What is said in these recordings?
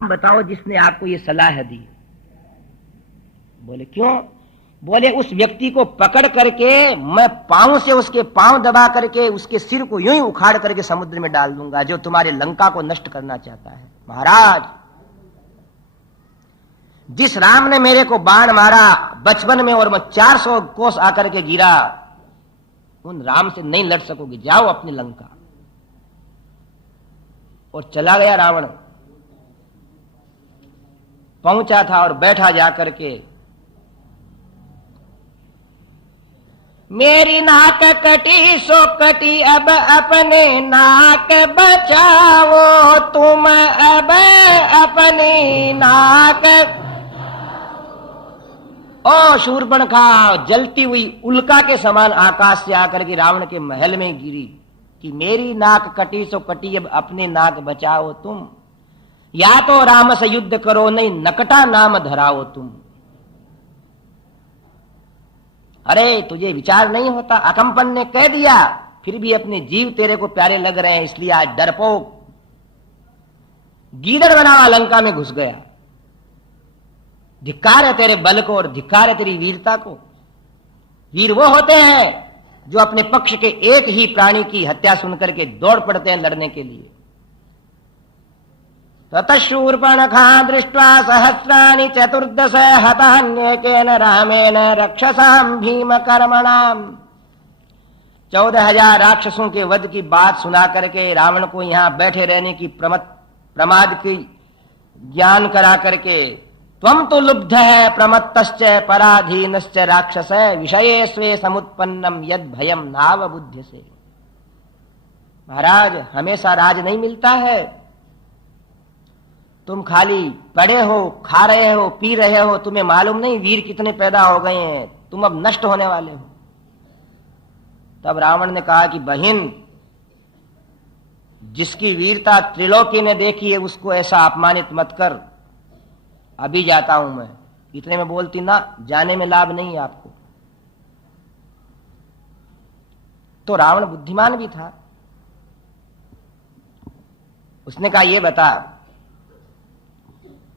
बताओ जिसने आपको ये सलाह दी। बोले क्यों? बोले उस व्यक्ति को पकड़ करके मैं पांव से उसके पांव दबा करके उसके सिर को यूं ही उखाड़ करके समुद्र में डाल दूंगा, जो तुम्हारे लंका को नष्ट करना चाहता है। महाराज, जिस राम ने मेरे को बाण मारा बचपन में और मैं 400 कोस आकर के गिरा, उन राम से नहीं लड़ सकोगे, जाओ अपनी लंका। और चला गया रावण। पहुंचा था और बैठा जाकर के, मेरी नाक कटी सो कटी, अब अपने नाक बचाओ तुम, अब अपनी नाक। ओ शूर्पणखा जलती हुई उल्का के समान आकाश से आकर के रावण के महल में गिरी कि मेरी नाक कटी सो कटी, अब अपनी नाक बचाओ तुम, या तो राम से युद्ध करो, नहीं नकटा नाम धराओ तुम। अरे तुझे विचार नहीं होता? अकंपन ने कह दिया, फिर भी अपने जीव तेरे को प्यारे लग रहे हैं, इसलिए आज डरपोक गीदड़ बना हुआ लंका में घुस गया। धिक्कार है तेरे बल को और धिक्कार है तेरी वीरता को। वीर वो होते हैं जो अपने पक्ष के एक ही प्राणी की हत्या सुनकर के दौड़ पड़ते हैं लड़ने के लिए। ततशूर्पणखा दृष्ट्वा सहस्राणि चतुर्दश हतान्यकेन रामेण रक्षसां भीम कर्मणाम। 14,000 राक्षसों के वध की बात सुना करके रावण को यहां बैठे रहने की प्रमाद की ज्ञान करा करके, त्वं तो लुब्ध है प्रमत्तश्च पराधीनश्च राक्षस विषये स्वे समुत्पन्नम यद भयम नाव बुद्ध से। महाराज, हमेशा राज नहीं मिलता है। तुम खाली पड़े हो, खा रहे हो, पी रहे हो, तुम्हें मालूम नहीं वीर कितने पैदा हो गए हैं, तुम अब नष्ट होने वाले हो। तब रावण ने कहा कि बहिन, जिसकी वीरता त्रिलोकी ने देखी है उसको ऐसा अपमानित मत कर, अभी जाता हूं मैं। इतने में बोलती ना, जाने में लाभ नहीं है आपको। तो रावण बुद्धिमान भी था। उसने कहा ये बता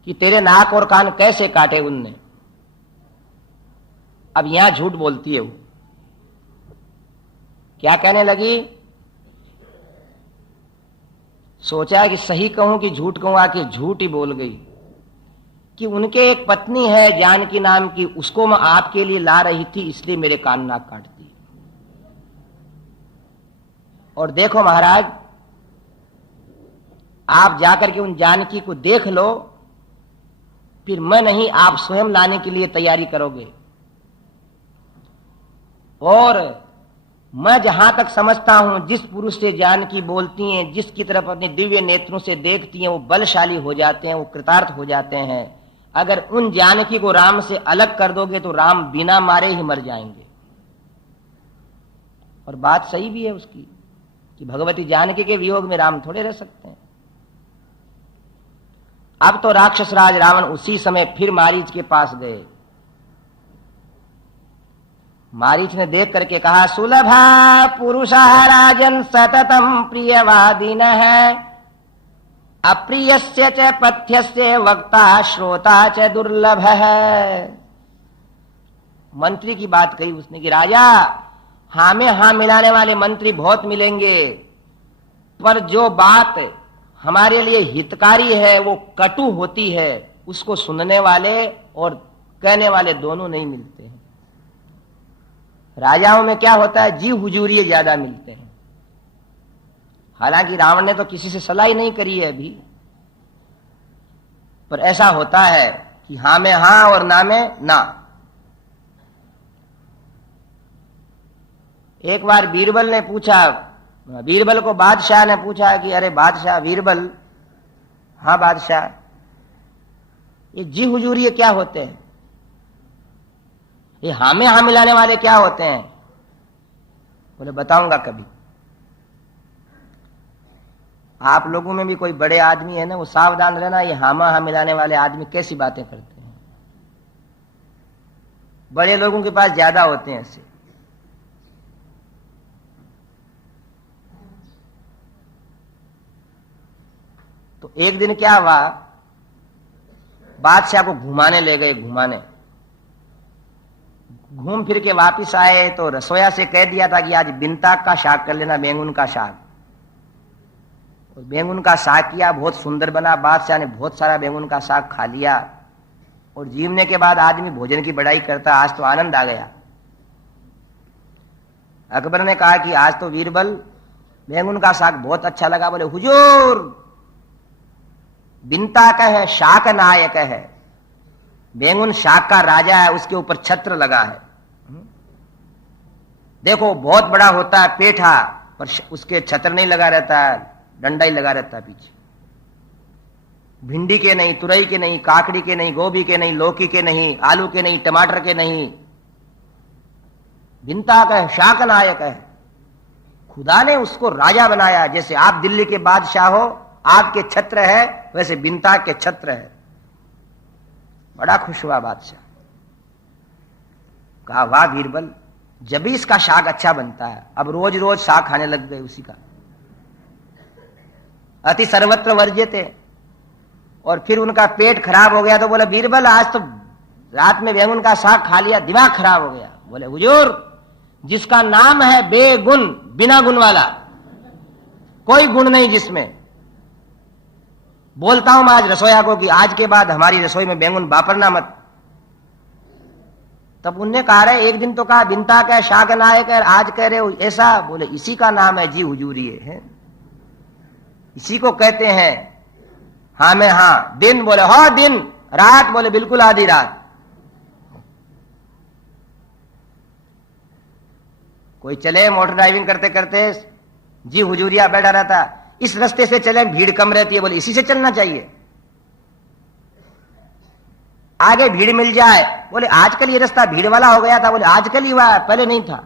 कि तेरे नाक और कान कैसे काटे उनने। अब यहां झूठ बोलती है वो। क्या कहने लगी? सोचा कि सही कहूं कि झूठ कहूं, आखिर झूठ ही बोल गई कि उनके एक पत्नी है जानकी नाम की, उसको मैं आपके लिए ला रही थी, इसलिए मेरे कान नाक काटती। और देखो महाराज, आप जाकर के उन जानकी को देख लो, फिर मैं नहीं, आप स्वयं लाने के लिए तैयारी करोगे। और मैं जहां तक समझता हूं, जिस पुरुष से जानकी बोलती हैं, जिसकी तरफ अपने दिव्य नेत्रों से देखती हैं, वो बलशाली हो जाते हैं, वो कृतार्थ हो जाते हैं। अगर उन जानकी को राम से अलग कर दोगे तो राम बिना मारे ही मर जाएंगे। और बात सही भी है उसकी कि भगवती जानकी के वियोग में राम थोड़े रह सकते हैं। अब तो राक्षस राज रावण उसी समय फिर मारीच के पास गए। मारीच ने देख करके कहा, सुलभा पुरुषः राजन सततम प्रियवादिनः, अप्रियस्य च पथ्यस्य वक्ता श्रोता च दुर्लभः। मंत्री की बात कही उसने कि राजा, हां में हां मिलाने वाले मंत्री बहुत मिलेंगे, पर जो बात हमारे लिए हितकारी है वो कटु होती है, उसको सुनने वाले और कहने वाले दोनों नहीं मिलते हैं। राजाओं में क्या होता है, जी हुजूरी ज्यादा मिलते हैं। हालांकि रावण ने तो किसी से सलाह ही नहीं करी है अभी, पर ऐसा होता है कि हां में हां और ना में ना। एक बार बीरबल ने पूछा, बीरबल को बादशाह ने पूछा कि अरे बादशाह बीरबल, हाँ बादशाह, ये जी हुजूरी क्या होते हैं, ये हां में हां मिलाने वाले क्या होते हैं? बोले बताऊंगा कभी। आप लोगों में भी कोई बड़े आदमी है ना, वो सावधान रहना, ये हां में हां मिलाने वाले आदमी कैसी बातें करते हैं। बड़े लोगों के पास ज्यादा होते हैं ऐसे। तो एक दिन क्या हुआ बादशाह को घुमाने ले गए, घुमाने। घूम फिर के वापिस आए तो रसोया से कह दिया था कि आज बिनताक का साग कर लेना, बैंगन का साग। और बैंगन का साग किया, बहुत सुंदर बना। बादशाह ने बहुत सारा बैंगन का साग खा लिया। और जीवने के बाद आदमी भोजन की बड़ाई करता, आज तो आनंद आ गया। अकबर ने कहा कि आज तो बीरबल बैंगन का साग बहुत अच्छा लगा। बोले हुजूर, बिनताक है, शाक नायक है, बैंगन शाक का राजा है, उसके ऊपर छत्र लगा है। देखो बहुत बड़ा होता है पेठा, पर उसके छत्र नहीं लगा रहता है, डंडा ही लगा रहता है पीछे। भिंडी के नहीं, तुरई के नहीं, काकड़ी के नहीं, गोभी के नहीं, लौकी के नहीं, आलू के नहीं, टमाटर के नहीं, बिनताक है, शाक नायक है। खुदा ने उसको राजा बनाया। जैसे आप दिल्ली के बादशाह हो, आपके छत्र है, वैसे बिनताक के छत्र है। बड़ा खुश हुआ बादशाह। कहा वाह बीरबल, जब भी इसका साग अच्छा बनता है। अब रोज रोज साग खाने लग गए उसी का। अति सर्वत्र वर्ज्यते। और फिर उनका पेट खराब हो गया तो बोला बीरबल, आज तो रात में बैंगन का साग खा लिया, दिमाग खराब हो गया। बोले हुजूर, जिसका नाम है बेगुण, बिना गुण वाला, कोई गुण नहीं जिसमें, बोलता हूं मैं आज रसोया को कि आज के बाद हमारी रसोई में बैंगन वापरना मत। तब उनने कहा रहे, एक दिन तो कहा बिनताक है, शाक नायक है, आज कह रहे हो ऐसा। बोले इसी का नाम है जी हुजूरिये है, इसी को कहते हैं। हाँ में हाँ। दिन? बोले हाँ दिन। रात? बोले बिल्कुल आधी रात। कोई चले मोटर ड्राइविंग करते करते, जी हुजूरिया बैठा रहता, इस रास्ते से चले भीड़ कम रहती है, बोले इसी से चलना चाहिए। आगे भीड़ मिल जाए, बोले आजकल ये रास्ता भीड़ वाला हो गया था, बोले आजकल ही हुआ है, पहले नहीं था।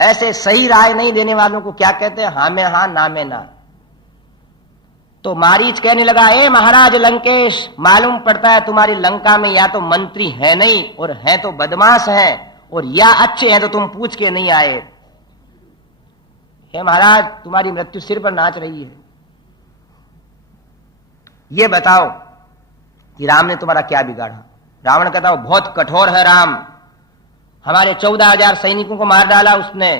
ऐसे सही राय नहीं देने वालों को क्या कहते हैं? हाँ में हाँ, ना में ना। तो मारीच कहने लगा, ए महाराज लंकेश, मालूम पड़ता है तुम्हारी लंका में या तो मंत्री है नहीं, और हैं तो बदमाश हैं, और या अच्छे हैं तो तुम पूछ के नहीं आए। हे महाराज, तुम्हारी मृत्यु सिर पर नाच रही है। ये बताओ कि राम ने तुम्हारा क्या बिगाड़ा? रावण कहता, वो बहुत कठोर है राम, हमारे 14,000 सैनिकों को मार डाला उसने।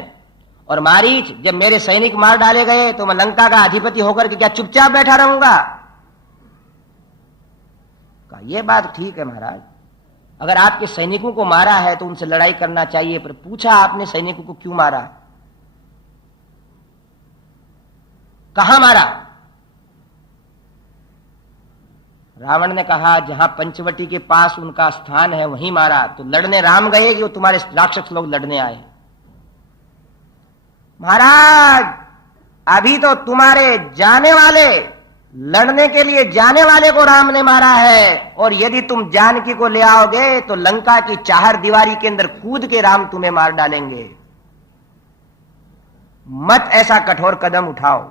और मारीच, जब मेरे सैनिक मार डाले गए तो मैं लंका का अधिपति होकर के क्या चुपचाप बैठा रहूंगा? कहा ये बात ठीक है महाराज, अगर आपके सैनिकों को मारा है तो उनसे लड़ाई करना चाहिए, पर पूछा आपने सैनिकों को क्यों मारा, कहां मारा? रावण ने कहा जहां पंचवटी के पास उनका स्थान है वहीं मारा। तो लड़ने राम गए कि वो तुम्हारे राक्षस लोग लड़ने आए? महाराज, अभी तो तुम्हारे जाने वाले, लड़ने के लिए जाने वाले को राम ने मारा है, और यदि तुम जानकी को ले आओगे तो लंका की चार दीवारी के अंदर कूद के राम तुम्हें मार डालेंगे। मत ऐसा कठोर कदम उठाओ।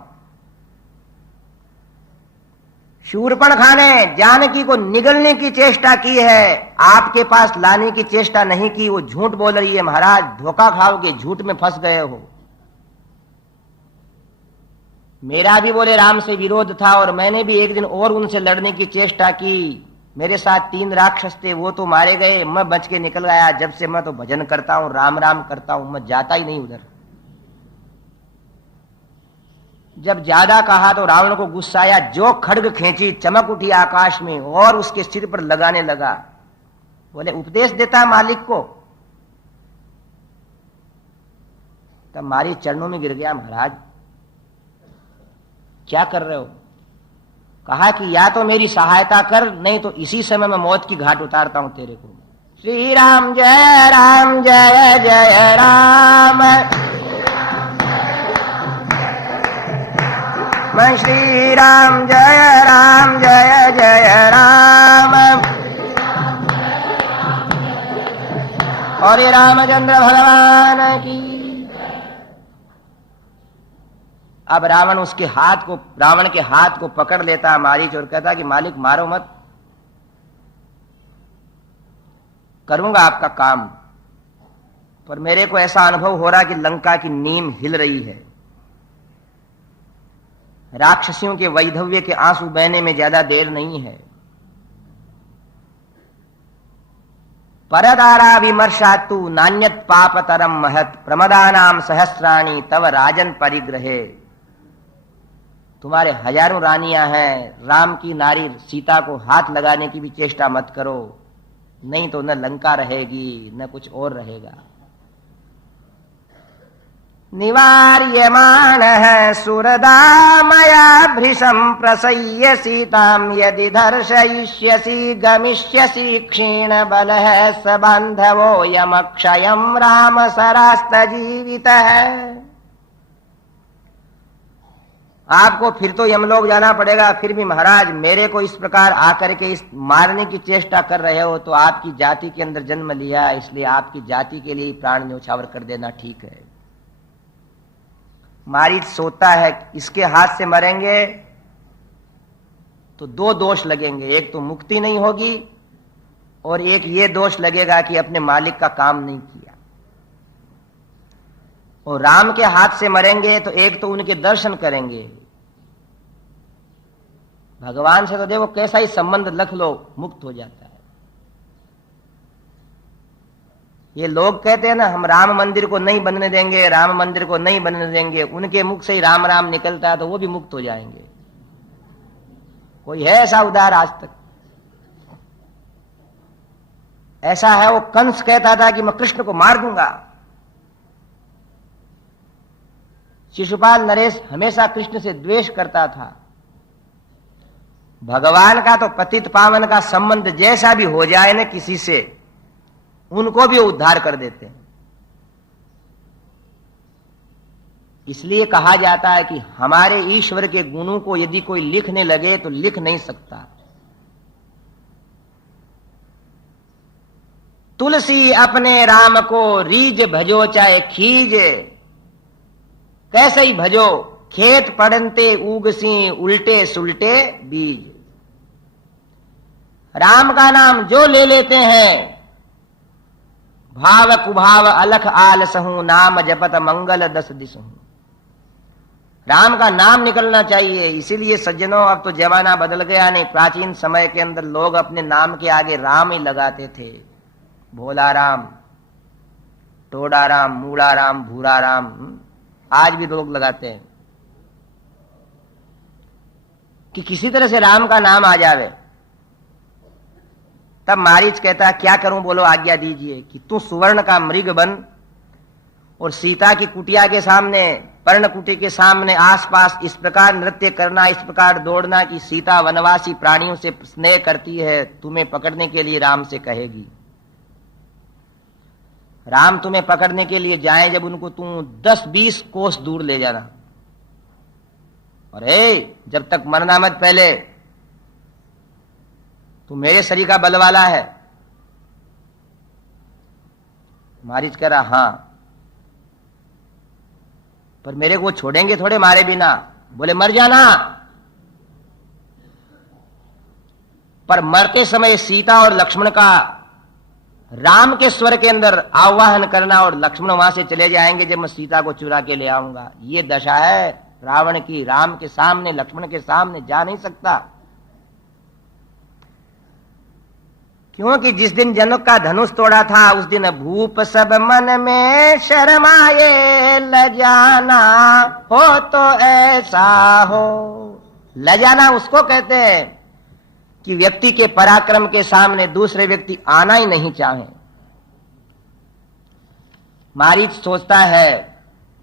शूर्पणखा ने जानकी को निगलने की चेष्टा की है, आपके पास लाने की चेष्टा नहीं की। वो झूठ बोल रही है महाराज, धोखा खाओगे, झूठ में फंस गए हो। मेरा भी बोले राम से विरोध था, और मैंने भी एक दिन और उनसे लड़ने की चेष्टा की। मेरे साथ 3 राक्षस थे, वो तो मारे गए, मैं बच के निकल आया। जब से मैं तो भजन करता हूं, राम राम करता हूं, मैं जाता ही नहीं उधर। जब ज्यादा कहा तो रावण को गुस्सा आया, जो खड्ग खींची, चमक उठी आकाश में और उसके सिर पर लगाने लगा। बोले उपदेश देता है मालिक को। तब मारी चरणों में गिर गया, महाराज क्या कर रहे हो? कहा कि या तो मेरी सहायता कर, नहीं तो इसी समय मैं मौत की घाट उतारता हूं तेरे को। श्री राम जय राम, जय जय राम, मैं श्री राम जय राम, जय जय राम। और ये रामचंद्र भगवान की। अब रावण के हाथ को पकड़ लेता मारीच और कहता कि मालिक मारो मत, करूंगा आपका काम, पर मेरे को ऐसा अनुभव हो रहा कि लंका की नींव हिल रही है। राक्षसियों के वैधव्य के आंसू बहने में ज्यादा देर नहीं है। परदारा विमर्शातु नान्यत पापतरम महत प्रमदानाम सहस्राणी तव राजन परिग्रहे। तुम्हारे हजारों रानियां हैं, राम की नारी सीता को हाथ लगाने की भी चेष्टा मत करो, नहीं तो न लंका रहेगी न कुछ और रहेगा। निवार्यमाणः सुरदामया भृशं प्रसह्य सीतां यदि दर्शयिष्यसि गमिष्यसि क्षीणबलः स बान्धवो यमक्षयं राम सरास्तजीवितः। आपको फिर तो यमलोक जाना पड़ेगा, फिर भी महाराज मेरे को इस प्रकार आकर के इस मारने की चेष्टा कर रहे हो तो आपकी जाति के अंदर जन्म लिया, इसलिए आपकी जाति के लिए प्राण न्योछावर कर देना ठीक है। मारीच सोता है इसके हाथ से मरेंगे तो दो दोष लगेंगे, एक तो मुक्ति नहीं होगी और एक ये दोष लगेगा कि अपने मालिक का काम नहीं किया। और राम के हाथ से मरेंगे तो एक तो उनके दर्शन करेंगे, भगवान से तो देखो कैसा ही संबंध रख लो मुक्त हो जाता है। ये लोग कहते हैं ना हम राम मंदिर को नहीं बनने देंगे, राम मंदिर को नहीं बनने देंगे, उनके मुख से ही राम राम निकलता है तो वो भी मुक्त हो जाएंगे। कोई है ऐसा उदार आज तक? ऐसा है वो कंस कहता था कि मैं कृष्ण को मार दूंगा। शिशुपाल नरेश हमेशा कृष्ण से द्वेष करता था। भगवान का तो पतित पावन का संबंध जैसा भी हो जाए ना किसी से, उनको भी उद्धार कर देते हैं। इसलिए कहा जाता है कि हमारे ईश्वर के गुणों को यदि कोई लिखने लगे तो लिख नहीं सकता। तुलसी अपने राम को रीज भजो चाहे खीज, कैसे ही भजो खेत पड़नते उगसी उल्टे सुलटे बीज। राम का नाम जो ले लेते हैं भाव कुभाव अलख आलसहूं, नाम जपत मंगल दस दिसहूं। राम का नाम निकलना चाहिए। इसीलिए सज्जनों अब तो जमाना बदल गया, नहीं प्राचीन समय के अंदर लोग अपने नाम के आगे राम ही लगाते थे। भोला राम, टोडा राम, मूड़ा राम, भूरा राम, आज भी लोग लगाते हैं कि किसी तरह से राम का नाम आ जावे। तब मारीच कहता है क्या करूं, बोलो आज्ञा दीजिए कि तू सुवर्ण का मृग बन और सीता की कुटिया के सामने, पर्ण कुटी के सामने आसपास इस प्रकार नृत्य करना, इस प्रकार दौड़ना कि सीता वनवासी प्राणियों से स्नेह करती है, तुम्हें पकड़ने के लिए राम से कहेगी। राम तुम्हें पकड़ने के लिए जाए जब उनको तुम 10-20 कोस दूर ले जाना। अरे जब तक मरना मत, पहले तू मेरे शरीर का बल वाला है। मारीच कह रहा हां, पर मेरे को छोड़ेंगे थोड़े मारे बिना। बोले मर जाना। पर मरते समय सीता और लक्ष्मण का राम के स्वर के अंदर आवाहन करना और लक्ष्मण वहां से चले जाएंगे जब मैं सीता को चुरा के ले आऊंगा। ये दशा है रावण की, राम के सामने लक्ष्मण के सामने जा नहीं सकता। क्योंकि जिस दिन जनक का धनुष तोड़ा था उस दिन भूप सब मन में शर्माए, लजाना हो तो ऐसा हो। लजाना उसको कहते हैं कि व्यक्ति के पराक्रम के सामने दूसरे व्यक्ति आना ही नहीं चाहे। मारीच सोचता है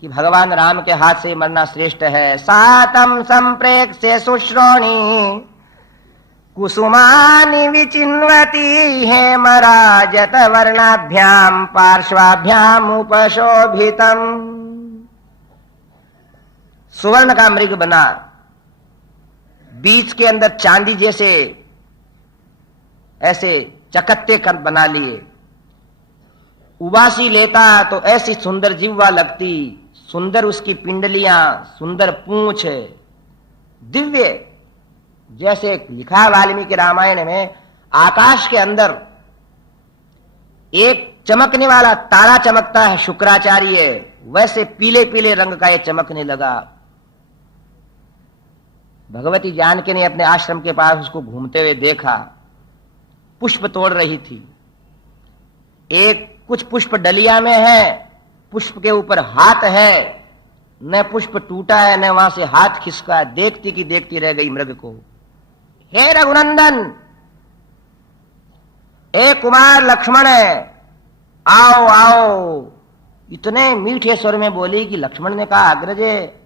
कि भगवान राम के हाथ से मरना श्रेष्ठ है। सातम संप्रेक्ष्य सुश्रोणी कुसुमानि विचिन्वती हेमराजत वर्णाभ्याम पार्श्वाभ्याम उपशोभितम। सुवर्ण का मृग बना, बीच के अंदर चांदी जैसे ऐसे चकत्ते कर बना लिए। उबासी लेता तो ऐसी सुंदर जिह्वा लगती, सुंदर उसकी पिंडलियां, सुंदर पूंछ, दिव्य। जैसे लिखा वाल्मीकि रामायण में, आकाश के अंदर एक चमकने वाला तारा चमकता है शुक्राचार्य, वैसे पीले पीले रंग का ये चमकने लगा। भगवती जानकी ने अपने आश्रम के पास उसको घूमते हुए देखा, पुष्प तोड़ रही थी। एक कुछ पुष्प डलिया में है, पुष्प के ऊपर हाथ है, न पुष्प टूटा है न वहां से हाथ खिसका, देखती की देखती रह गई मृग को। हे रघुनंदन, हे कुमार लक्ष्मण, आओ आओ। इतने मीठे स्वर में बोली कि लक्ष्मण ने कहा, अग्रजे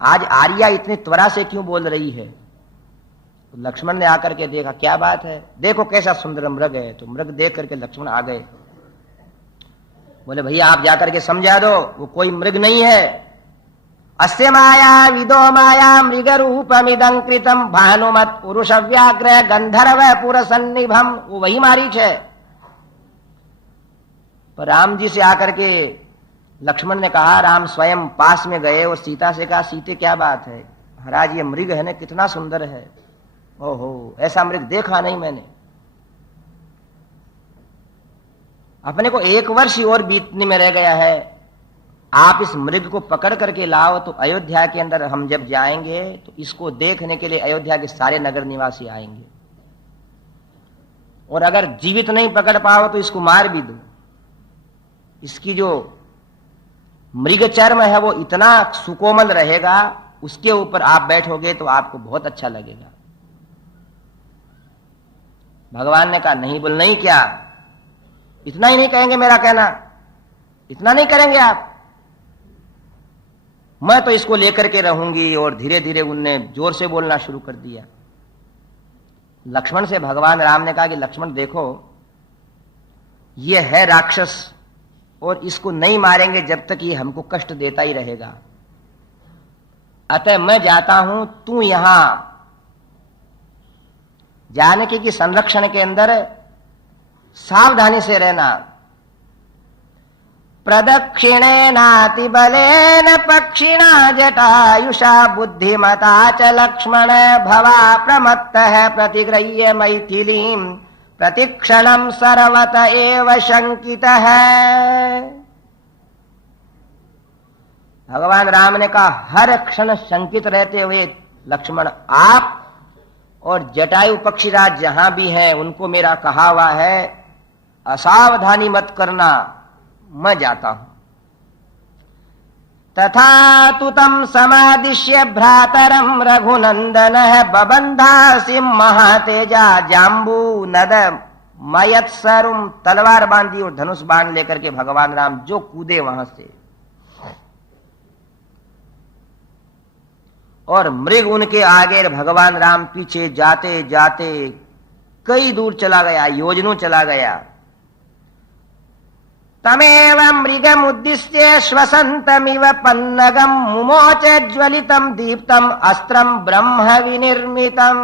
आज आर्या इतनी त्वरा से क्यों बोल रही है? तो लक्ष्मण ने आकर के देखा, क्या बात है, देखो कैसा सुंदर मृग है। तो मृग देख करके लक्ष्मण आ गए, बोले भैया आप जाकर के समझा दो, वो कोई मृग नहीं है। अस्य माया विदो माया मृग रूपमिदं कृतम भानुमत पुरुष व्याघ्र गंधर्व पुर सन्निभम, वो वही मारीच है। पर राम जी से आकर के लक्ष्मण ने कहा, राम स्वयं पास में गए और सीता से कहा, सीते क्या बात है, महाराज ये मृग है ना, कितना सुंदर है। ओहो, ऐसा मृग देखा नहीं मैंने। अपने को 1 वर्ष ही और बीतने में रह गया है, आप इस मृग को पकड़ करके लाओ तो अयोध्या के अंदर हम जब जाएंगे तो इसको देखने के लिए अयोध्या के सारे नगर निवासी आएंगे, और अगर जीवित नहीं पकड़ पाओ तो इसको मार भी दो। इसकी जो मृग चर्म है वो इतना सुकोमल रहेगा, उसके ऊपर आप बैठोगे तो आपको बहुत अच्छा लगेगा। भगवान ने कहा, नहीं बोल नहीं, क्या इतना ही नहीं कहेंगे? मेरा कहना इतना नहीं करेंगे आप? मैं तो इसको लेकर के रहूंगी। और धीरे धीरे उनने जोर से बोलना शुरू कर दिया। लक्ष्मण से भगवान राम ने कहा कि लक्ष्मण देखो, ये है राक्षस और इसको नहीं मारेंगे जब तक ये हमको कष्ट देता ही रहेगा। अतः मैं जाता हूं, तू यहां जानकी की संरक्षण के अंदर सावधानी से रहना। प्रदक्षिणेनाति बलेन पक्षिणा जटायुषा बुद्धिमता च लक्ष्मण भवा प्रमत्तः प्रतिगृह्य मैथिलीं प्रतिक्षणं सर्वत एव शंकितः। भगवान राम ने कहा, हर क्षण शंकित रहते हुए लक्ष्मण आप और जटायु पक्षीराज जहां भी हैं उनको मेरा कहा हुआ है, असावधानी मत करना, मैं जाता हूं। तथा तु तम समादिश्य भ्रातरम रघुनंदन बबंधासी महातेजा जाम्बू नद मयत्सरुम। तलवार बांधी और धनुष बाण लेकर के भगवान राम जो कूदे वहां से, और मृग उनके आगे, भगवान राम पीछे जाते जाते कई दूर चला गया, योजनों चला गया। तमेव मृगम उद्दिश्य श्वसंतमिव पन्नगम मुमोच ज्वलितम दीप्तम अस्त्रम ब्रह्म विनिर्मितम।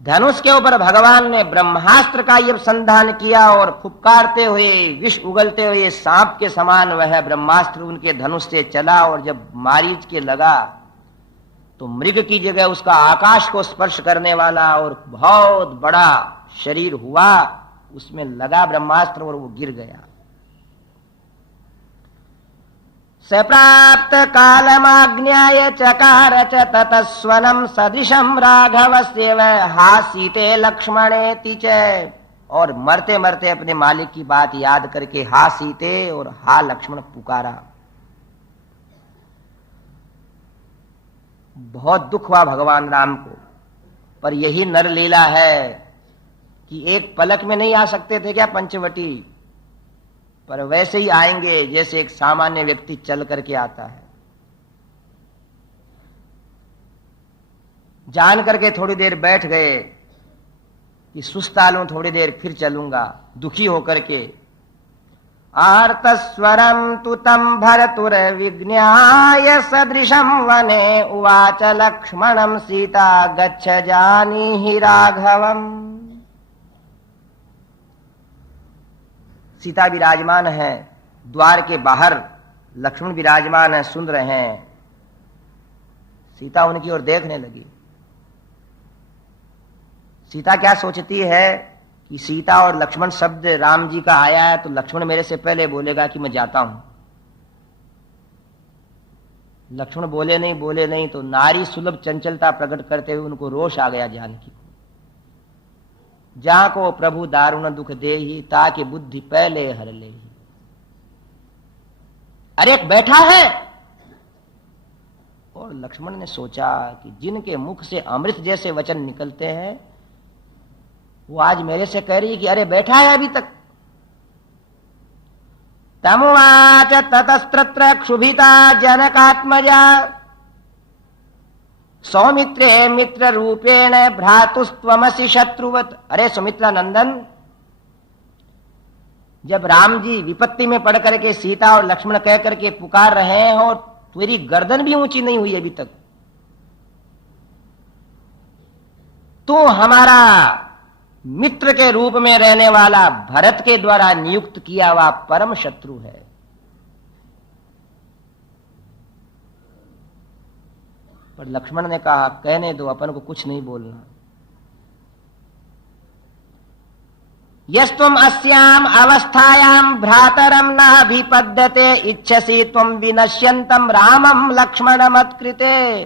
धनुष के ऊपर भगवान ने ब्रह्मास्त्र का ये संधान किया और फुफकारते हुए, विष उगलते हुए सांप के समान वह ब्रह्मास्त्र उनके धनुष से चला, और जब मारीच के लगा तो मृग की जगह उसका आकाश को स्पर्श करने वाला और बहुत बड़ा शरीर हुआ, उसमें लगा ब्रह्मास्त्र और वो गिर गया। सप्राप्त कालमाज्ञाय चकार च ततस्वनम सदृशम राघवस्य हासीते लक्ष्मणेति च। और मरते मरते अपने मालिक की बात याद करके हा सीते और हा लक्ष्मण पुकारा। बहुत दुख हुआ भगवान राम को, पर यही नरलीला है कि एक पलक में नहीं आ सकते थे क्या पंचवटी, पर वैसे ही आएंगे जैसे एक सामान्य व्यक्ति चल करके आता है। जान करके थोड़ी देर बैठ गए कि सुस्ता लूं, थोड़ी देर फिर चलूंगा, दुखी होकर के। आर्तस्वरम तु तम भरतुर विज्ञाय सदृशम वने उवाच लक्ष्मणम सीता गच्छ जानीहि राघवम। सीता विराजमान है द्वार के बाहर, लक्ष्मण विराजमान है, सुन रहे हैं। सीता उनकी ओर देखने लगी। सीता क्या सोचती है कि सीता और लक्ष्मण शब्द राम जी का आया है तो लक्ष्मण मेरे से पहले बोलेगा कि मैं जाता हूं। लक्ष्मण बोले नहीं तो नारी सुलभ चंचलता प्रकट करते हुए उनको रोष आ गया जानकी को। जाको प्रभु दारुण दुख देहि, ताकि बुद्धि पहले हर ले। अरे एक बैठा है, और लक्ष्मण ने सोचा कि जिनके मुख से अमृत जैसे वचन निकलते हैं वो आज मेरे से कह रही कि अरे बैठा है अभी तक। तमुवाच ततस्त्रत्र क्षुभिता जनकात्मजा, सौमित्रे मित्र रूपेण भ्रातुस्त्वमसि शत्रुवत। अरे सुमित्रा नंदन, जब राम जी विपत्ति में पड़ करके सीता और लक्ष्मण कह करके पुकार रहे हैं और तेरी गर्दन भी ऊंची नहीं हुई अभी तक, तो हमारा मित्र के रूप में रहने वाला भरत के द्वारा नियुक्त किया हुआ परम शत्रु है। पर लक्ष्मण ने कहा कहने दो, अपन को कुछ नहीं बोलना। यस्तुम अस्याम अवस्थायाम भ्रातरम न अभिपद्यते इच्छसि त्वं विनश्यन्तम रामम लक्ष्मण मत्कृते।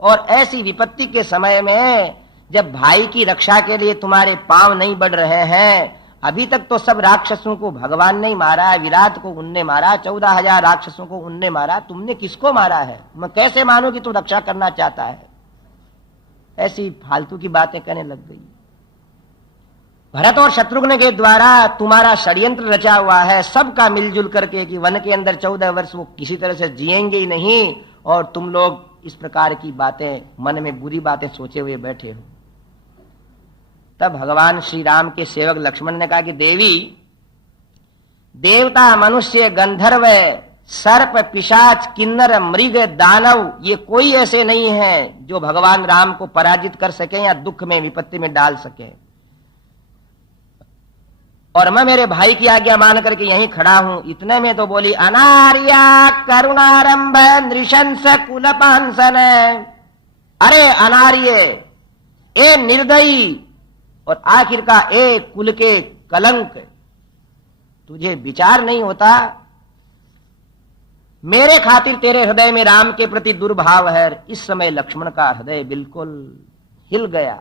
और ऐसी विपत्ति के समय में जब भाई की रक्षा के लिए तुम्हारे पांव नहीं बढ़ रहे हैं, अभी तक तो सब राक्षसों को भगवान ने मारा है, विराट को उनने मारा, 14,000 राक्षसों को उनने मारा, तुमने किसको मारा है? मैं कैसे मानूं कि तू रक्षा करना चाहता है? ऐसी फालतू की बातें कहने लग गई। भरत और शत्रुघ्न के द्वारा तुम्हारा षड्यंत्र रचा हुआ है, सबका मिलजुल करके कि वन के अंदर 14 वर्ष वो किसी तरह से जिएंगे ही नहीं, और तुम लोग इस प्रकार की बातें, मन में बुरी बातें सोचे हुए बैठे हो। तब भगवान श्री राम के सेवक लक्ष्मण ने कहा कि देवी, देवता, मनुष्य, गंधर्व, सर्प, पिशाच, किन्नर, मृग, दानव, ये कोई ऐसे नहीं है जो भगवान राम को पराजित कर सके या दुख में, विपत्ति में डाल सके। और मैं मेरे भाई की आज्ञा मान करके यहीं खड़ा हूं। इतने में तो बोली अनार्या करुणारंभ नृशंस कुलपांसन। अरे अनार्य, ए निर्दयी, और आखिर का ए कुल के कलंक, तुझे विचार नहीं होता? मेरे खातिर तेरे हृदय में राम के प्रति दुर्भाव है। इस समय लक्ष्मण का हृदय बिल्कुल हिल गया।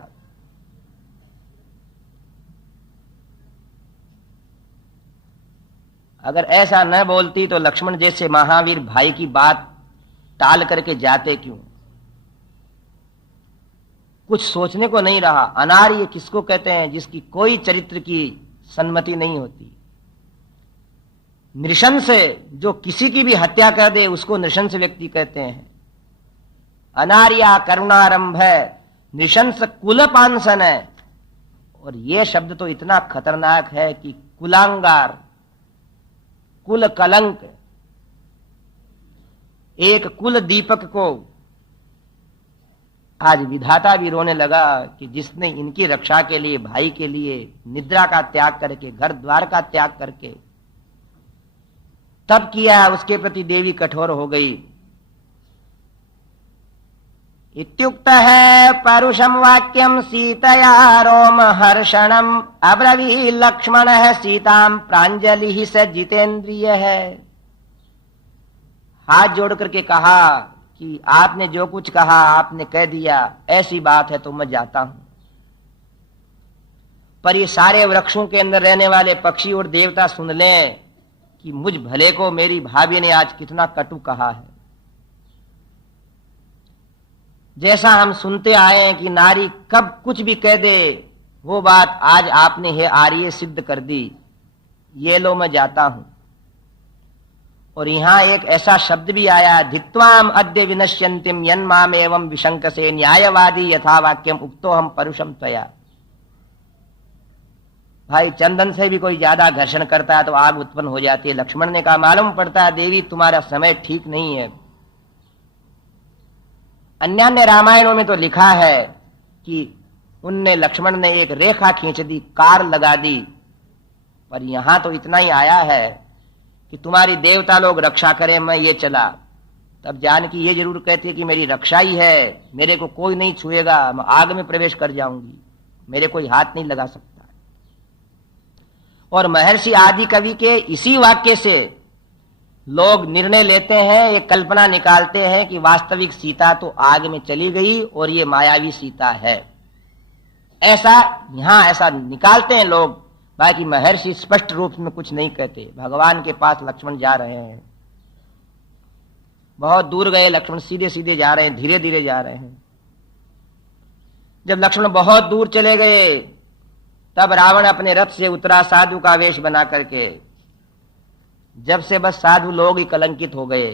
अगर ऐसा न बोलती तो लक्ष्मण जैसे महावीर भाई की बात टाल करके जाते क्यों? कुछ सोचने को नहीं रहा। अनार्य किसको कहते हैं? जिसकी कोई चरित्र की सन्मति नहीं होती। नृशंस, जो किसी की भी हत्या कर दे उसको नृशंस व्यक्ति कहते हैं। अनार्या करुणारंभ, नृशंस कुलपांसन है। और यह शब्द तो इतना खतरनाक है कि कुलांगार, कुल कलंक, एक कुल दीपक को आज विधाता भी रोने लगा कि जिसने इनकी रक्षा के लिए, भाई के लिए निद्रा का त्याग करके, घर द्वार का त्याग करके तब किया, उसके प्रति देवी कठोर हो गई। इत्युक्त है परुषम वाक्यम सीतया रोम हर्षणम अब्रवी लक्ष्मण है सीताम प्रांजलि स जितेंद्रिय है। हाथ जोड़ करके कहा कि आपने जो कुछ कहा आपने कह दिया, ऐसी बात है तो मैं जाता हूं। पर ये सारे वृक्षों के अंदर रहने वाले पक्षी और देवता सुन लें कि मुझ भले को मेरी भाभी ने आज कितना कटु कहा है। जैसा हम सुनते आए हैं कि नारी कब कुछ भी कह दे, वो बात आज आपने हे आर्य सिद्ध कर दी। ये लो मैं जाता हूं। और यहां एक ऐसा शब्द भी आया, धिक्त्वाम अद्य विनश्यन्तिम यन्माम एवं विशंकसे न्यायवादी यथा वाक्यम उक्तो हम परुषम त्वया। भाई चंदन से भी कोई ज्यादा घर्षण करता है तो आग उत्पन्न हो जाती है। लक्ष्मण ने कहा मालूम पड़ता है देवी तुम्हारा समय ठीक नहीं है। अन्य रामायणों में तो लिखा है कि उनने, लक्ष्मण ने एक रेखा खींच दी, कार लगा दी। पर यहां तो इतना ही आया है कि तुम्हारी देवता लोग रक्षा करें, मैं ये चला। तब जानकी ये जरूर कहती है कि मेरी रक्षा ही है, मेरे को कोई नहीं छुएगा, मैं आग में प्रवेश कर जाऊंगी, मेरे कोई हाथ नहीं लगा सकता। और महर्षि आदि कवि के इसी वाक्य से लोग निर्णय लेते हैं, ये कल्पना निकालते हैं कि वास्तविक सीता तो आग में चली गई और ये मायावी सीता है। ऐसा यहां ऐसा निकालते हैं लोग, बाकी महर्षि स्पष्ट रूप में कुछ नहीं कहते। भगवान के पास लक्ष्मण जा रहे हैं, बहुत दूर गए लक्ष्मण, सीधे सीधे जा रहे हैं, धीरे धीरे जा रहे हैं। जब लक्ष्मण बहुत दूर चले गए तब रावण अपने रथ से उतरा साधु का वेश बना करके। जब से बस साधु लोग ही कलंकित हो गए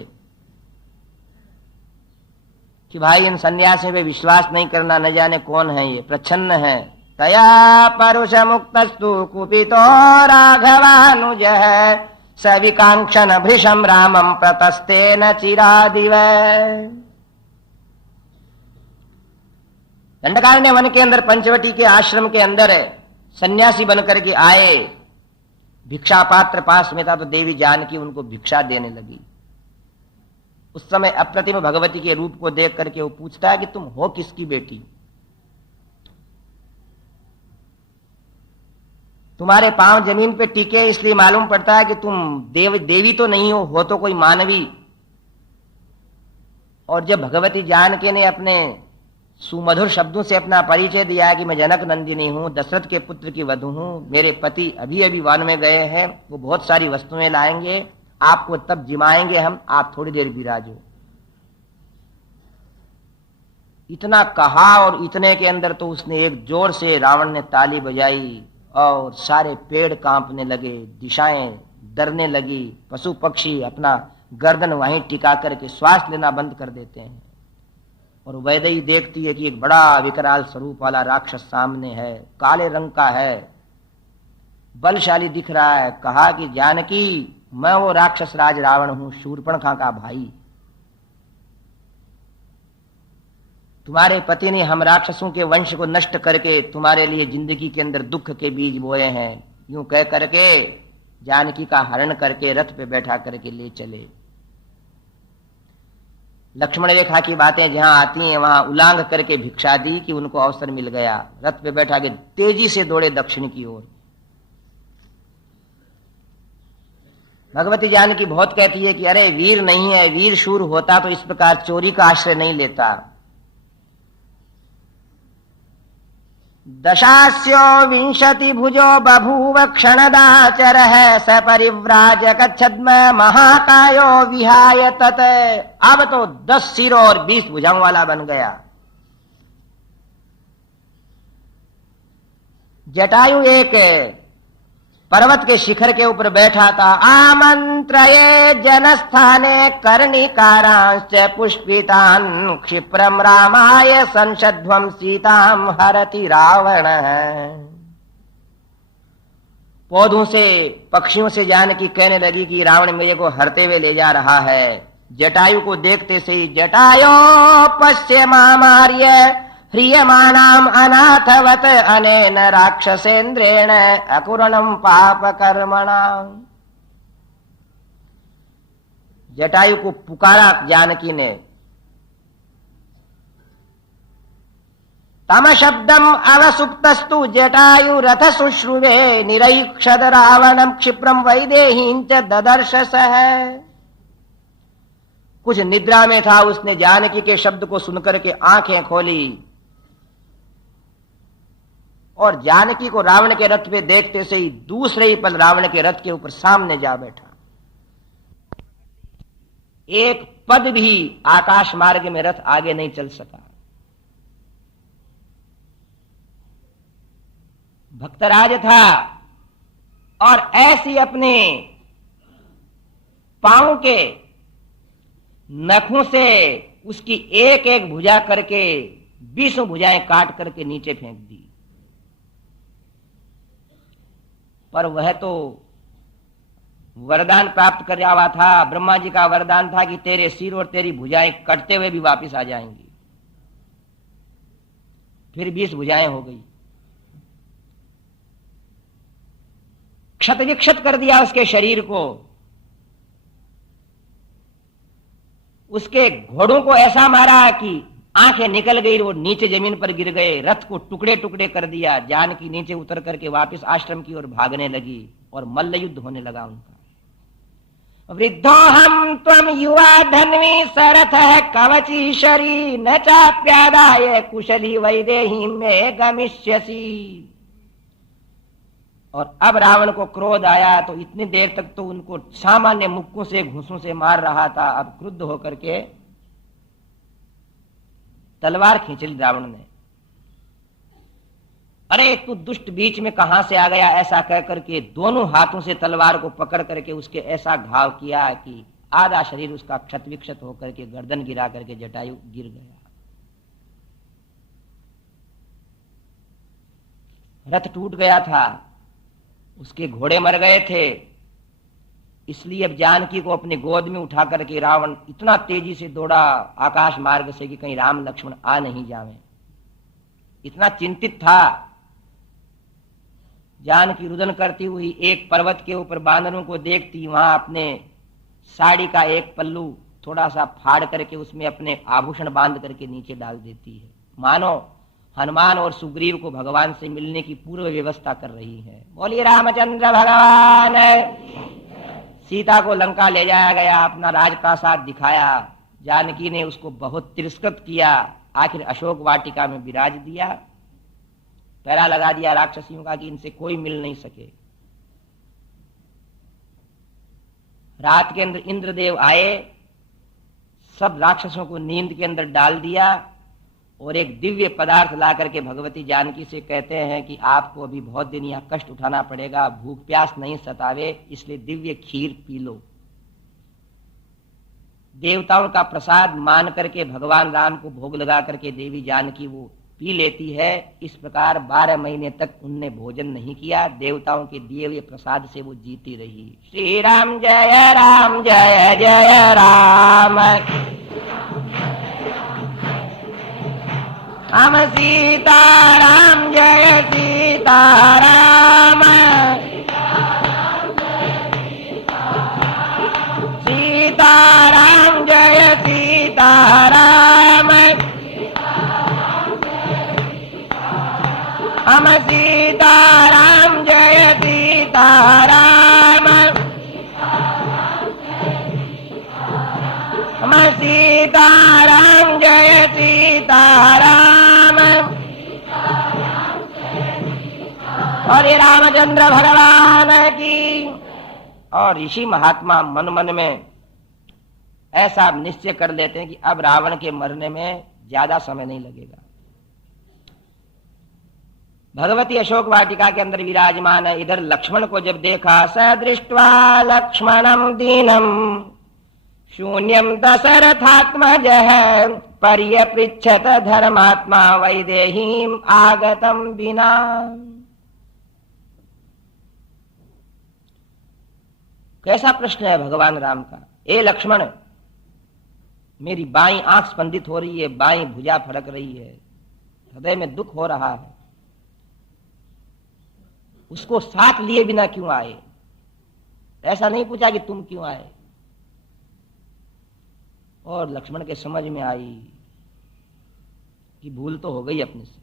कि भाई इन सन्यासियों पे विश्वास नहीं करना, न जाने कौन है ये, प्रच्छन्न है। तया परुष मुक्तस्तु कुपितो राघवानुज सविकांक्षन भृशम रामम प्रतस्ते न चिरादिव। दंडकारण्य वन के अंदर पंचवटी के आश्रम के अंदर सन्यासी बनकर के आए। भिक्षा पात्र पास में था तो देवी जानकी उनको भिक्षा देने लगी। उस समय अप्रतिम भगवती के रूप को देख करके वो पूछता है कि तुम हो किसकी बेटी, तुम्हारे पांव जमीन पे टिके इसलिए मालूम पड़ता है कि तुम देवी तो नहीं हो तो कोई मानवी। और जब भगवती जानकी ने अपने सुमधुर शब्दों से अपना परिचय दिया कि मैं जनक नंदिनी हूं, दशरथ के पुत्र की वधू हूं, मेरे पति अभी अभी वन में गए हैं, वो बहुत सारी वस्तुएं लाएंगे, आपको तब जिमाएंगे हम, आप थोड़ी देर विराजो। इतना कहा और इतने के अंदर तो उसने एक जोर से रावण ने ताली बजाई और सारे पेड़ कांपने लगे, दिशाएं डरने लगी, पशु पक्षी अपना गर्दन वहीं टिका करके श्वास लेना बंद कर देते हैं। और वैदेही देखती है कि एक बड़ा विकराल स्वरूप वाला राक्षस सामने है, काले रंग का है, बलशाली दिख रहा है। कहा कि जानकी मैं वो राक्षस राज रावण हूं, शूर्पणखा का भाई। तुम्हारे पति ने हम राक्षसों के वंश को नष्ट करके तुम्हारे लिए जिंदगी के अंदर दुख के बीज बोए हैं। यूं कह करके जानकी का हरण करके रथ पे बैठा करके ले चले। लक्ष्मण रेखा की बातें जहां आती हैं वहां उलांघ करके भिक्षा दी कि उनको अवसर मिल गया। रथ पे बैठा के तेजी से दौड़े दक्षिण की ओर। भगवती जानकी बहुत कहती है कि अरे वीर नहीं है, वीर शूर होता तो इस प्रकार चोरी का आश्रय नहीं लेता। दशास्यो विंशति भुजो बभूव क्षणदाचर है स परिव्राजक छद्म महाकायो विहाय तत। अब तो 10 सिरों और 20 भुजाओं वाला बन गया। जटायु एक पर्वत के शिखर के ऊपर बैठा था। आमंत्रये जनस्थाने कर्णिकारांश्च पुष्पितान् क्षिप्रम रामाय संशध्वं सीताम हरति रावण। पौधों से पक्षियों से जानकी कहने लगी कि रावण मेरे को हरते हुए ले जा रहा है। जटायु को देखते से ही जटायो पश्यमार्य ह्रियमाणाम अनाथवत अनेन राक्षसेन्द्रेण अकुरणम पाप कर्मणाम। जटायु को पुकारा जानकी ने। तम शब्दम अवसुप्तस्तु जटायु रथ शुश्रुवे निरीक्षद रावणम क्षिप्रम वैदेहीं च ददर्श सह। कुछ निद्रा में था, उसने जानकी के शब्द को सुनकर के आंखें खोली और जानकी को रावण के रथ पे देखते से ही दूसरे ही पल रावण के रथ के ऊपर सामने जा बैठा। एक पद भी आकाश मार्ग में रथ आगे नहीं चल सका। भक्तराज था और ऐसी अपने पांव के नखों से उसकी एक एक भुजा करके 20 भुजाएं काट करके नीचे फेंक दी। पर वह तो वरदान प्राप्त कर हुआ था, ब्रह्मा जी का वरदान था कि तेरे सिर और तेरी भुजाएं कटते हुए भी वापस आ जाएंगी। फिर 20 भुजाएं हो गई। क्षत विक्षत कर दिया उसके शरीर को। उसके घोड़ों को ऐसा मारा कि आंखें निकल गई, वो नीचे जमीन पर गिर गए। रथ को टुकड़े टुकड़े कर दिया। जानकी नीचे उतर करके वापस आश्रम की ओर भागने लगी और मल्ल युद्ध होने लगा उनका। वृद्धो हम त्वम युवा धन्वी सरथ कवची शरी न चाप्यादाय कुशली वैदेही में गमिष्यसी। और अब रावण को क्रोध आया तो इतनी देर तक तो उनको सामान्य मुक्कों से घूंसों से मार रहा था, अब क्रुद्ध होकर के तलवार खींच ली रावण ने। अरे तू दुष्ट बीच में कहां से आ गया, ऐसा कह करके दोनों हाथों से तलवार को पकड़ करके उसके ऐसा घाव किया कि आधा शरीर उसका क्षत विक्षत होकर के गर्दन गिरा करके जटायु गिर गया। रथ टूट गया था, उसके घोड़े मर गए थे, इसलिए अब जानकी को अपनी गोद में उठा करके रावण इतना तेजी से दौड़ा आकाश मार्ग से कि कहीं राम लक्ष्मण आ नहीं जावे। इतना चिंतित था। जानकी रुदन करती हुई एक पर्वत के ऊपर बानरों को देखती, वहां अपने साड़ी का एक पल्लू थोड़ा सा फाड़ करके उसमें अपने आभूषण बांध करके नीचे डाल देती है, मानो हनुमान और सुग्रीव को भगवान से मिलने की पूर्व व्यवस्था कर रही है। बोलिए रामचंद्र भगवान। सीता को लंका ले जाया गया, अपना राजप्रासाद दिखाया, जानकी ने उसको बहुत तिरस्कृत किया, आखिर अशोक वाटिका में विराज दिया, पहरा लगा दिया राक्षसियों का कि इनसे कोई मिल नहीं सके। रात के अंदर इंद्रदेव आए, सब राक्षसों को नींद के अंदर डाल दिया और एक दिव्य पदार्थ ला करके भगवती जानकी से कहते हैं कि आपको अभी बहुत दिन यहाँ कष्ट उठाना पड़ेगा, भूख प्यास नहीं सतावे, इसलिए दिव्य खीर पी लो। देवताओं का प्रसाद मान करके भगवान राम को भोग लगा करके देवी जानकी वो पी लेती है। इस प्रकार 12 महीने तक उनने भोजन नहीं किया, देवताओं के दिए हुए प्रसाद से वो जीती रही। श्री राम जय जय राम। हम सीताराम जय सीताराम। सीताराम जय सीताराम। हम सीताराम जय सीताराम। हम सीताराम जय सीताराम। और ये रामचंद्र भगवान की। और ऋषि महात्मा मन मन में ऐसा निश्चय कर लेते हैं कि अब रावण के मरने में ज्यादा समय नहीं लगेगा। भगवती अशोक वाटिका के अंदर विराजमान है। इधर लक्ष्मण को जब देखा, स दृष्ट्वा लक्ष्मणं दीनम शून्यम दशरथात्मजः पर्यपृच्छत धर्मात्मा वैदेहीम आगतम विना। कैसा प्रश्न है भगवान राम का। ए लक्ष्मण, मेरी बाईं आंख स्पंदित हो रही है, बाईं भुजा फड़क रही है, हृदय में दुख हो रहा है, उसको साथ लिए बिना क्यों आए? ऐसा नहीं पूछा कि तुम क्यों आए। और लक्ष्मण के समझ में आई कि भूल तो हो गई अपने से।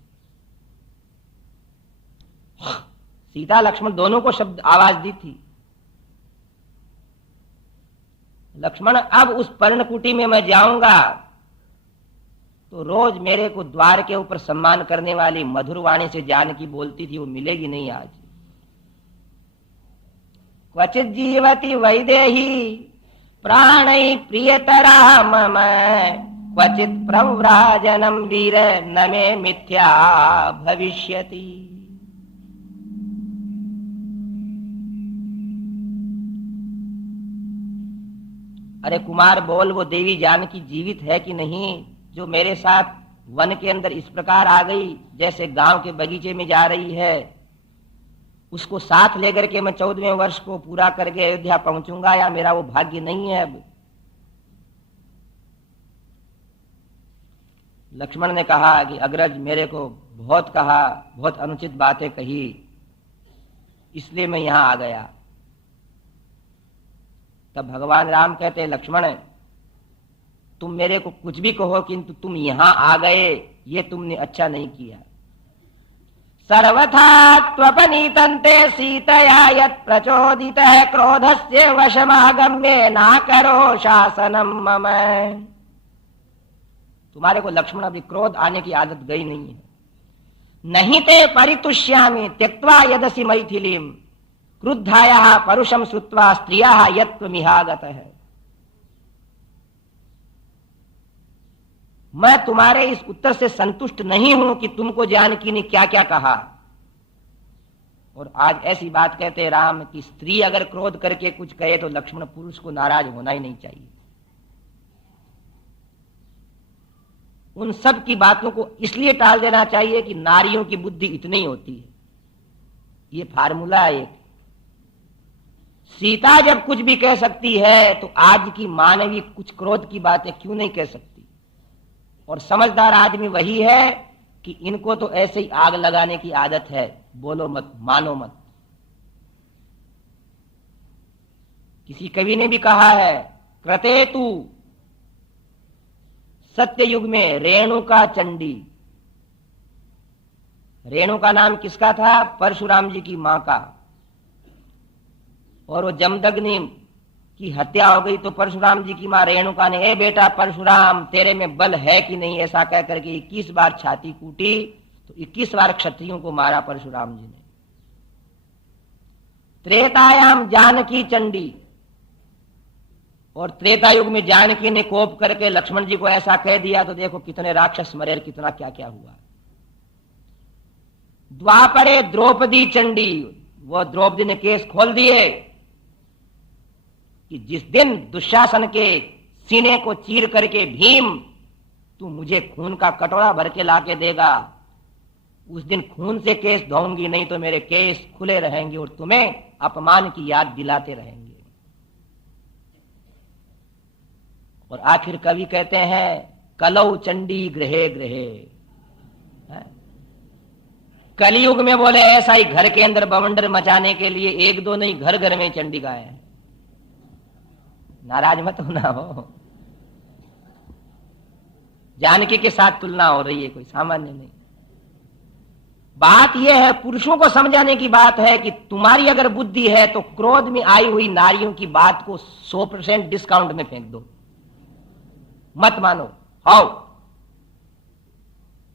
सीता लक्ष्मण दोनों को शब्द आवाज दी थी, लक्ष्मण अब उस पर्णकुटी में मैं जाऊंगा तो रोज मेरे को द्वार के ऊपर सम्मान करने वाली मधुर वाणी से जानकी बोलती थी, वो मिलेगी नहीं आज। क्वचित जीवति वैदेही प्राणै प्रियतरा मम क्वचित प्रव्राजनम वीर न मे मिथ्या भविष्यति। अरे कुमार बोल, वो देवी जानकी जीवित है कि नहीं, जो मेरे साथ वन के अंदर इस प्रकार आ गई जैसे गांव के बगीचे में जा रही है? उसको साथ लेकर के मैं 14वें वर्ष को पूरा करके अयोध्या पहुंचूंगा, या मेरा वो भाग्य नहीं है अब? लक्ष्मण ने कहा कि अग्रज, मेरे को बहुत कहा, बहुत अनुचित बातें कही, इसलिए मैं यहां आ गया। तब भगवान राम कहते, लक्ष्मण तुम मेरे को कुछ भी कहो, किंतु तुम यहां आ गए, ये तुमने अच्छा नहीं किया। सर्वथा त्वपनीतन्ते सीतया यत् प्रचोदितः क्रोधस्य वशमागम्ये ना करो शासनम मम। तुम्हारे को लक्ष्मण अभी क्रोध आने की आदत गई नहीं है। नहीं ते परितुष्यामि त्यक्त्वा यदसि मैथिलीम क्रुद्धाया परुषम श्रुत्वा स्त्रिया यत्त्वमिहागतः। मैं तुम्हारे इस उत्तर से संतुष्ट नहीं हूं कि तुमको जानकी ने क्या क्या कहा। और आज ऐसी बात कहते राम कि स्त्री अगर क्रोध करके कुछ कहे तो लक्ष्मण पुरुष को नाराज होना ही नहीं चाहिए। उन सब की बातों को इसलिए टाल देना चाहिए कि नारियों की बुद्धि इतनी ही होती है। ये फार्मूला है एक। सीता जब कुछ भी कह सकती है तो आज की मानवीय कुछ क्रोध की बातें क्यों नहीं कह सकती। और समझदार आदमी वही है कि इनको तो ऐसे ही आग लगाने की आदत है, बोलो मत, मानो मत। किसी कवि ने भी कहा है, क्रतेतु सत्य युग में रेणुका चंडी। रेणु का नाम किसका था? परशुराम जी की मां का। और वो जमदग्नि की हत्या हो गई तो परशुराम जी की मां रेणुका ने, ए बेटा परशुराम तेरे में बल है कि नहीं, ऐसा कह करके 21 बार छाती कूटी तो 21 बार क्षत्रियों को मारा परशुराम जी ने। त्रेतायाम जानकी चंडी। और त्रेता युग में जानकी ने कोप करके लक्ष्मण जी को ऐसा कह दिया तो देखो कितने राक्षस मरे, कितना क्या क्या हुआ। द्वापरे द्रौपदी चंडी। वो द्रौपदी ने केस खोल दिए कि जिस दिन दुशासन के सीने को चीर करके भीम तू मुझे खून का कटोरा भर के लाके देगा, उस दिन खून से केस धोऊंगी, नहीं तो मेरे केस खुले रहेंगे और तुम्हें अपमान की याद दिलाते रहेंगे। और आखिर कवि कहते हैं, कलौ चंडी गृहे गृहे। कलयुग में बोले ऐसा ही घर के अंदर बवंडर मचाने के लिए एक दो नहीं, घर घर में चंडी गाय है। नाराज मत होना हो, जानकी के साथ तुलना हो रही है, कोई सामान्य नहीं। बात यह है, पुरुषों को समझाने की बात है कि तुम्हारी अगर बुद्धि है तो क्रोध में आई हुई नारियों की बात को 100% डिस्काउंट में फेंक दो, मत मानो। आओ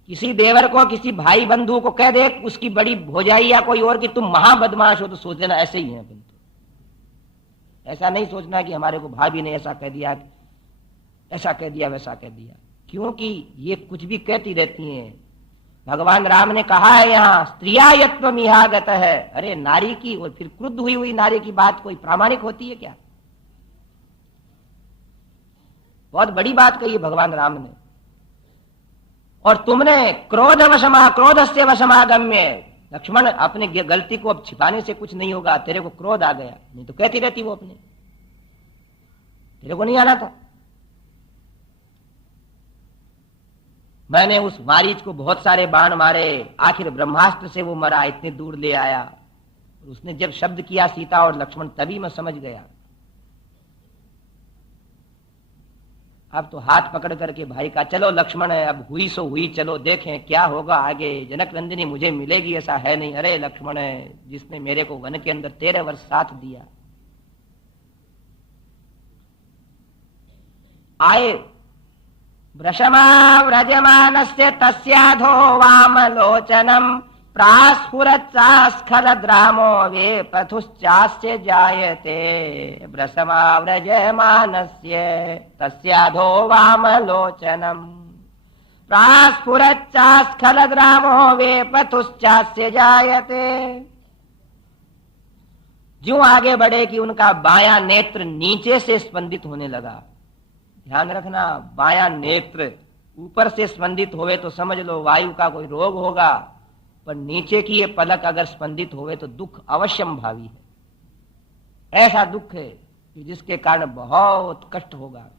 किसी देवर को, किसी भाई बंधु को कह दे, उसकी बड़ी भौजाई या कोई और, कि तुम महाबदमाश हो, तो सोच लेना ऐसे ही है। ऐसा नहीं सोचना कि हमारे को भाभी ने ऐसा कह दिया, ऐसा कह दिया, वैसा कह दिया, क्योंकि ये कुछ भी कहती रहती हैं। भगवान राम ने कहा है यहां, स्त्रिया यत्त्वमिहागत है। अरे नारी की और फिर क्रुद्ध हुई हुई नारी की बात कोई प्रामाणिक होती है क्या? बहुत बड़ी बात कही भगवान राम ने। और तुमने क्रोधस्य वशमागम्य। लक्ष्मण अपनी गलती को अब छिपाने से कुछ नहीं होगा, तेरे को क्रोध आ गया, नहीं तो कहती रहती वो अपने, तेरे को नहीं आना था। मैंने उस मारीच को बहुत सारे बाण मारे, आखिर ब्रह्मास्त्र से वो मरा, इतने दूर ले आया। उसने जब शब्द किया सीता और लक्ष्मण, तभी मैं समझ गया। अब तो हाथ पकड़ करके भाई का, चलो लक्ष्मण है, अब हुई सो हुई, चलो देखें क्या होगा आगे। जनक नंदिनी मुझे मिलेगी ऐसा है नहीं। अरे लक्ष्मण है, जिसने मेरे को वन के अंदर 13 वर्ष साथ दिया। आए वृषमा व्रजमानस्य तस्याधो वामलोचनम प्रास्फुरत्सास्खलद्रामो वे पथुश्चास्य जायते। वृषमा व्रजमानस्य तस्याधो वामलोचनम प्रास्फुरत्सास्खलद्रामो वे पथुश्चास्य जायते। जो आगे बढ़े कि उनका बायां नेत्र नीचे से स्पंदित होने लगा। ध्यान रखना, बायां नेत्र ऊपर से स्पंदित होवे तो समझ लो वायु का कोई रोग होगा, पर नीचे की ये पलक अगर स्पंदित होवे तो दुख अवश्यम भावी है। ऐसा दुख है कि जिसके कारण बहुत कष्ट होगा।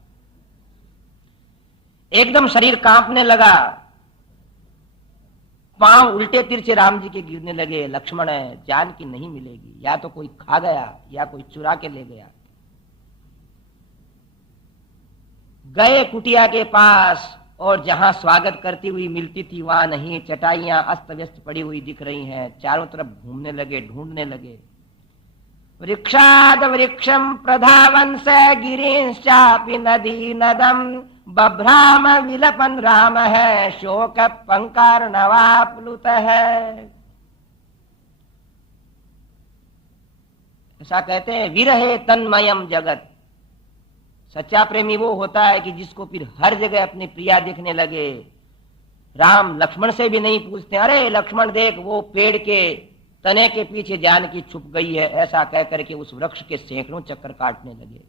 एकदम शरीर कांपने लगा, पांव उल्टे तिरछे राम जी के गिरने लगे। लक्ष्मण है, जानकी नहीं मिलेगी, या तो कोई खा गया या कोई चुरा के ले गया। गए कुटिया के पास, और जहां स्वागत करती हुई मिलती थी वहां नहीं, चटाइयां अस्त व्यस्त पड़ी हुई दिख रही हैं। चारों तरफ घूमने लगे, ढूंढने लगे। वृक्षाद वृक्षम प्रधावन स गिरीश्चापि नदी नदम बभ्राम विलपन राम है शोक पंकार नवाप्लुत है। ऐसा कहते हैं विरहे तन्मयम जगत। सच्चा प्रेमी वो होता है कि जिसको फिर हर जगह अपनी प्रिया दिखने लगे। राम लक्ष्मण से भी नहीं पूछते, अरे लक्ष्मण देख वो पेड़ के तने के पीछे जानकी छुप गई है, ऐसा कह करके उस वृक्ष के सैकड़ों चक्कर काटने लगे।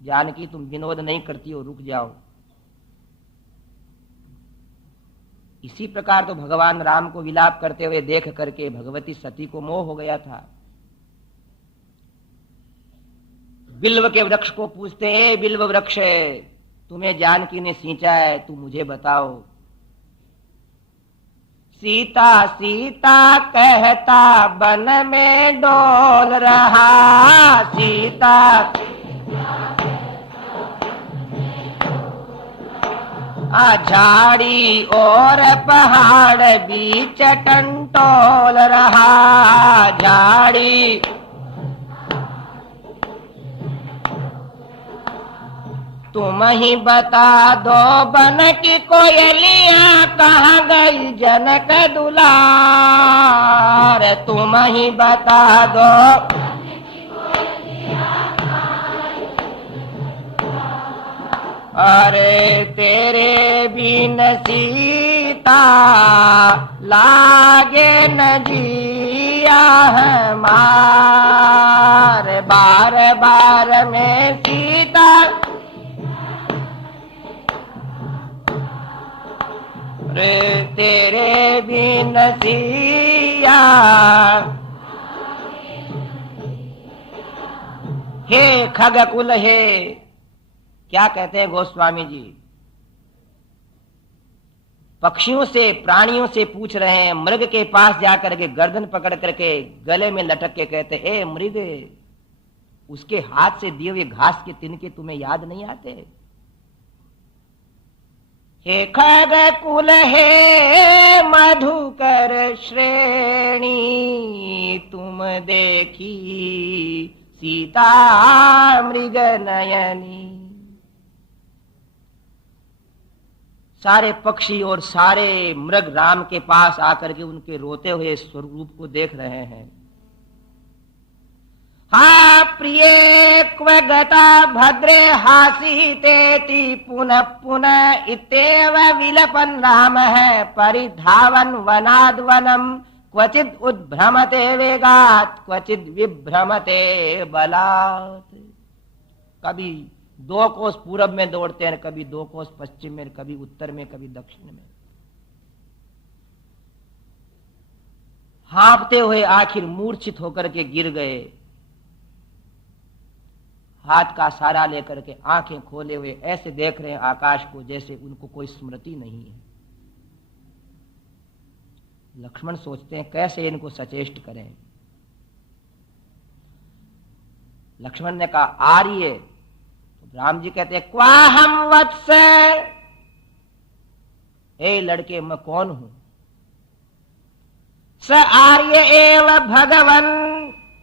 जानकी तुम विनोद नहीं करती हो, रुक जाओ। इसी प्रकार तो भगवान राम को विलाप करते हुए देख करके भगवती सती को मोह हो गया था। बिल्व के वृक्ष को पूछते हैं, बिल्व वृक्ष तुम्हें जानकी ने सींचा है, तू मुझे बताओ। सीता सीता कहता बन में डोल रहा, सीता झाड़ी और पहाड़ बीच टंटोल रहा, झाड़ी तुम ही बता दो बन की कोयलियां कहाँ गई जनक दुलार, तुम ही बता दो। अरे तेरे बिन सीता लागे न जिया है मार, बार बार में सीता रे तेरे बिन सिया। हे खगकुल, हे क्या कहते हैं गोस्वामी जी, पक्षियों से प्राणियों से पूछ रहे हैं। मृग के पास जाकर के गर्दन पकड़ करके गले में लटक के कहते, ए मृग, उसके हाथ से दिए हुए घास के तिनके तुम्हें याद नहीं आते? हे खगकुल, हे मधुकर श्रेणी, तुम देखी सीता मृग नयनी। सारे पक्षी और सारे मृग राम के पास आकर के उनके रोते हुए स्वरूप को देख रहे हैं। हा प्रिय क्व गता भद्रे हासीतेति पुनः पुनः इत्येव विलपन राम है परिधावन वनाद वनम क्वचित उद्भ्रमते वेगात क्वचित विभ्रमते बलात्। कभी 2 कोस पूरब में दौड़ते हैं, कभी 2 कोस पश्चिम में, कभी उत्तर में, कभी दक्षिण में। हाँफते हुए आखिर मूर्छित होकर के गिर गए। हाथ का सहारा लेकर के आंखें खोले हुए ऐसे देख रहे हैं आकाश को जैसे उनको कोई स्मृति नहीं है। लक्ष्मण सोचते हैं कैसे इनको सचेष्ट करें। लक्ष्मण ने कहा आर्य। तो राम जी कहते हैं क्वाहम वत्स, ए लड़के मैं कौन हूं? स आर्य एव भगवन,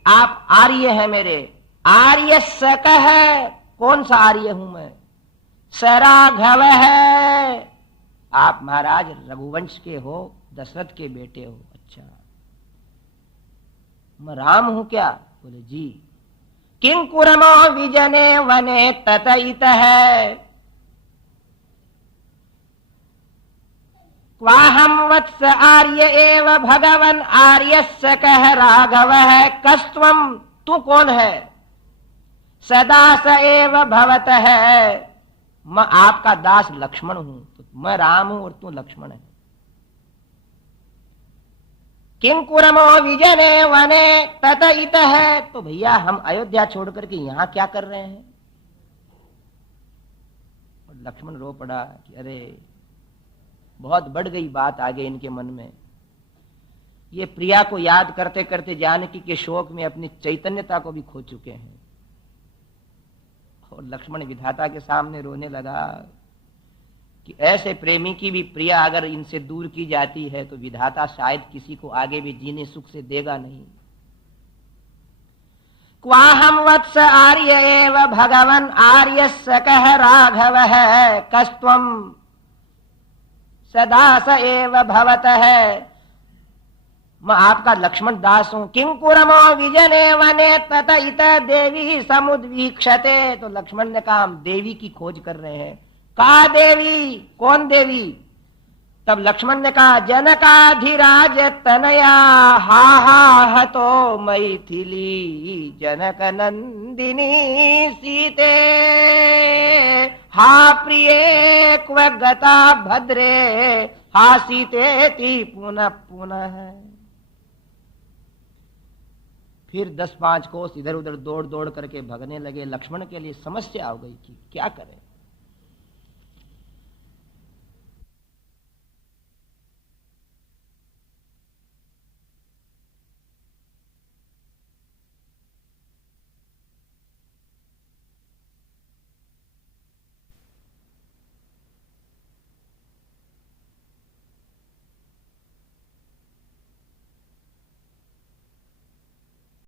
आप आर्य हैं मेरे। आर्य सक है, कौन सा आर्य हूं मैं? सराघव है, आप महाराज रघुवंश के हो, दशरथ के बेटे हो। अच्छा, मैं राम हूं क्या? बोले जी। किंकुरमो विजने वने ततइत है, क्वाहम वत्स आर्य एव भगवन आर्यस्य कह राघव है। कस्त्वम, तू कौन है? सदा स एव भवत है, मैं आपका दास लक्ष्मण हूं। तो मैं राम हूं और तू लक्ष्मण है। किंकुरमो विजने वने ततइत है, तो भैया हम अयोध्या छोड़ करके यहां क्या कर रहे हैं? और लक्ष्मण रो पड़ा कि अरे बहुत बढ़ गई बात आगे इनके मन में। ये प्रिया को याद करते करते जानकी के शोक में अपनी चैतन्यता को भी खो चुके हैं। और लक्ष्मण विधाता के सामने रोने लगा कि ऐसे प्रेमी की भी प्रिया अगर इनसे दूर की जाती है तो विधाता शायद किसी को आगे भी जीने सुख से देगा नहीं। क्वाहम वत्स आर्य एव भगवन आर्य सकह राघव है कस्त्वम सदास एव भवत है। मैं आपका लक्ष्मण दास हूं। किंकुरमो विजने वने तत इत देवी समुद्वीक्षते। तो लक्ष्मण ने कहा हम देवी की खोज कर रहे हैं। का देवी? कौन देवी? तब लक्ष्मण ने कहा जनकाधिराज तनया हा हा हतो मैथिली जनक नंदिनी सीते हा प्रिये क्व गता भद्रे हा सीते ती पुनः पुनः। फिर 10-5 कोस इधर उधर दौड़ दौड़ करके भगने लगे। लक्ष्मण के लिए समस्या हो गई कि क्या करें।